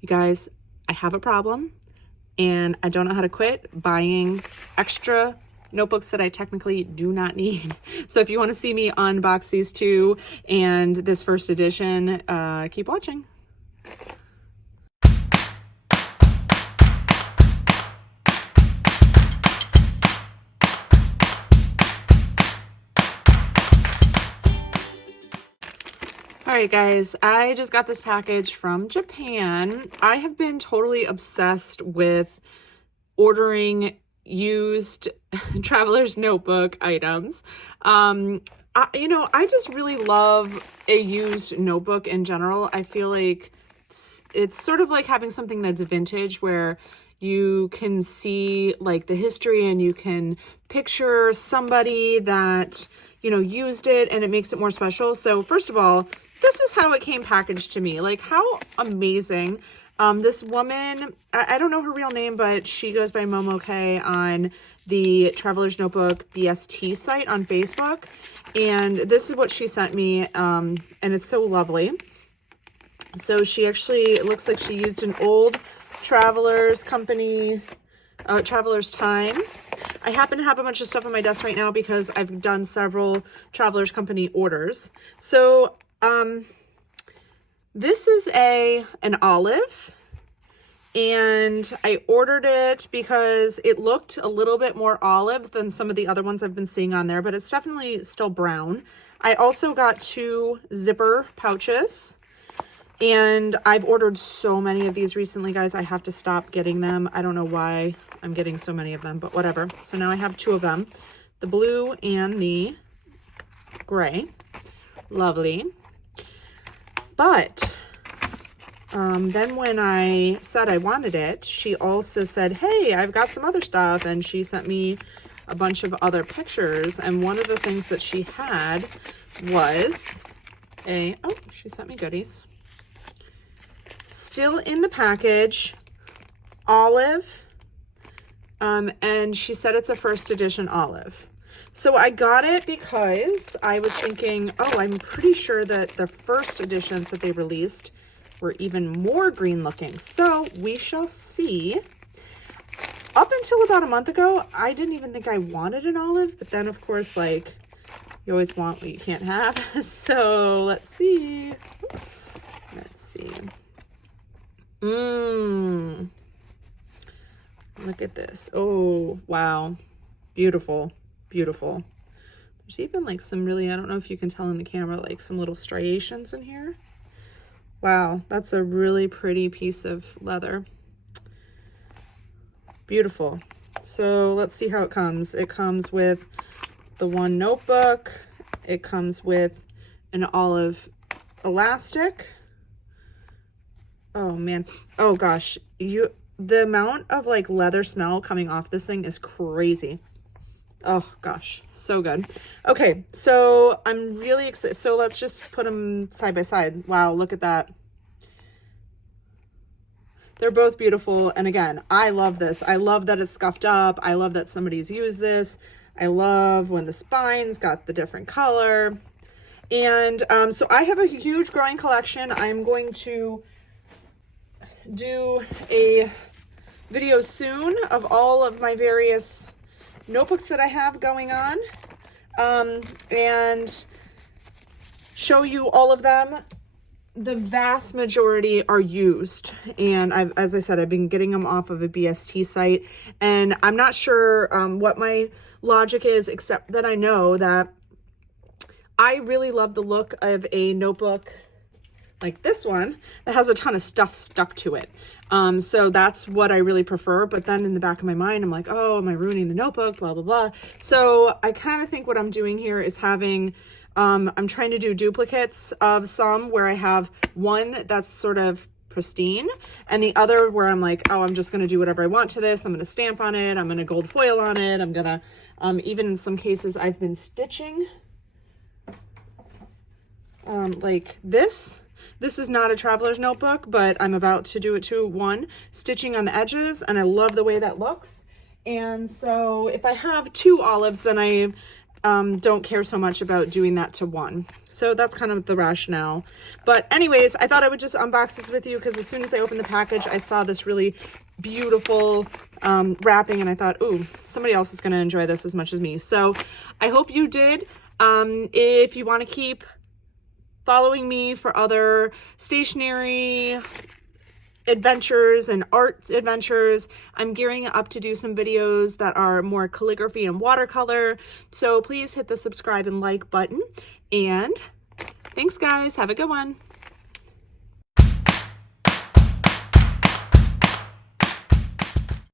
You guys, I have a problem and I don't know how to quit buying extra notebooks that I technically do not need. So if you want to see me unbox these two and this first edition, keep watching. All right, guys, I just got this package from Japan. I have been totally obsessed with ordering used traveler's notebook items. I just really love a used notebook in general. I feel like it's sort of like having something that's vintage where you can see like the history and you can picture somebody that, used it, and it makes it more special. So first of all, this is how it came packaged to me. Like, how amazing. This woman, I don't know her real name, but she goes by Momoke on the Traveler's Notebook BST site on Facebook. And this is what she sent me, and it's so lovely. So she actually, it looks like she used an old Traveler's Company, Traveler's Time. I happen to have a bunch of stuff on my desk right now because I've done several Traveler's Company orders. So, this is an olive, and I ordered it because it looked a little bit more olive than some of the other ones I've been seeing on there, but it's definitely still brown. I also got 2 zipper pouches, and I've ordered so many of these recently, guys. I have to stop getting them. I don't know why I'm getting so many of them, but whatever. So now I have 2 of them, the blue and the gray. Lovely. But then when I said I wanted it, she also said, hey, I've got some other stuff. And she sent me a bunch of other pictures. And one of the things that she had was she sent me goodies. Still in the package, olive. And she said it's a first edition olive. So I got it because I was thinking, I'm pretty sure that the first editions that they released were even more green looking. So we shall see. Up until about a month ago, I didn't even think I wanted an olive. But then, of course, like, you always want what you can't have. So let's see. Let's see. Look at this. Oh, wow. Beautiful. Beautiful. There's even like some really, I don't know if you can tell in the camera, like some little striations in here. Wow, that's a really pretty piece of leather. Beautiful. So let's see how it comes. It comes with the one notebook. It comes with an olive elastic. Oh man. Oh gosh. The amount of like leather smell coming off this thing is crazy. Oh gosh, so good. Okay, so I'm really excited. So let's just put them side by side. Wow, look at that. They're both beautiful. And again, I love this. I love that it's scuffed up. I love that somebody's used this. I love when the spine's got the different color. And so I have a huge growing collection. I'm going to do a video soon of all of my various notebooks that I have going on, and show you all of them. The vast majority are used, and as I said, I've been getting them off of a BST site, and I'm not sure what my logic is, except that I know that I really love the look of a notebook like this one that has a ton of stuff stuck to it. So that's what I really prefer. But then in the back of my mind, I'm like, oh, am I ruining the notebook? Blah, blah, blah. So I kind of think what I'm doing here is having, I'm trying to do duplicates of some where I have one that's sort of pristine and the other where I'm like, oh, I'm just going to do whatever I want to this. I'm going to stamp on it. I'm going to gold foil on it. I'm going to, even in some cases, I've been stitching like this. This is not a traveler's notebook, but I'm about to do it to one, stitching on the edges, and I love the way that looks. And so if I have 2 olives, then I don't care so much about doing that to one. So that's kind of the rationale. But anyways, I thought I would just unbox this with you because as soon as I opened the package, I saw this really beautiful wrapping and I thought, ooh, somebody else is going to enjoy this as much as me. So I hope you did. If you want to keep following me for other stationery adventures and art adventures, I'm gearing up to do some videos that are more calligraphy and watercolor. So please hit the subscribe and like button. And thanks guys. Have a good one.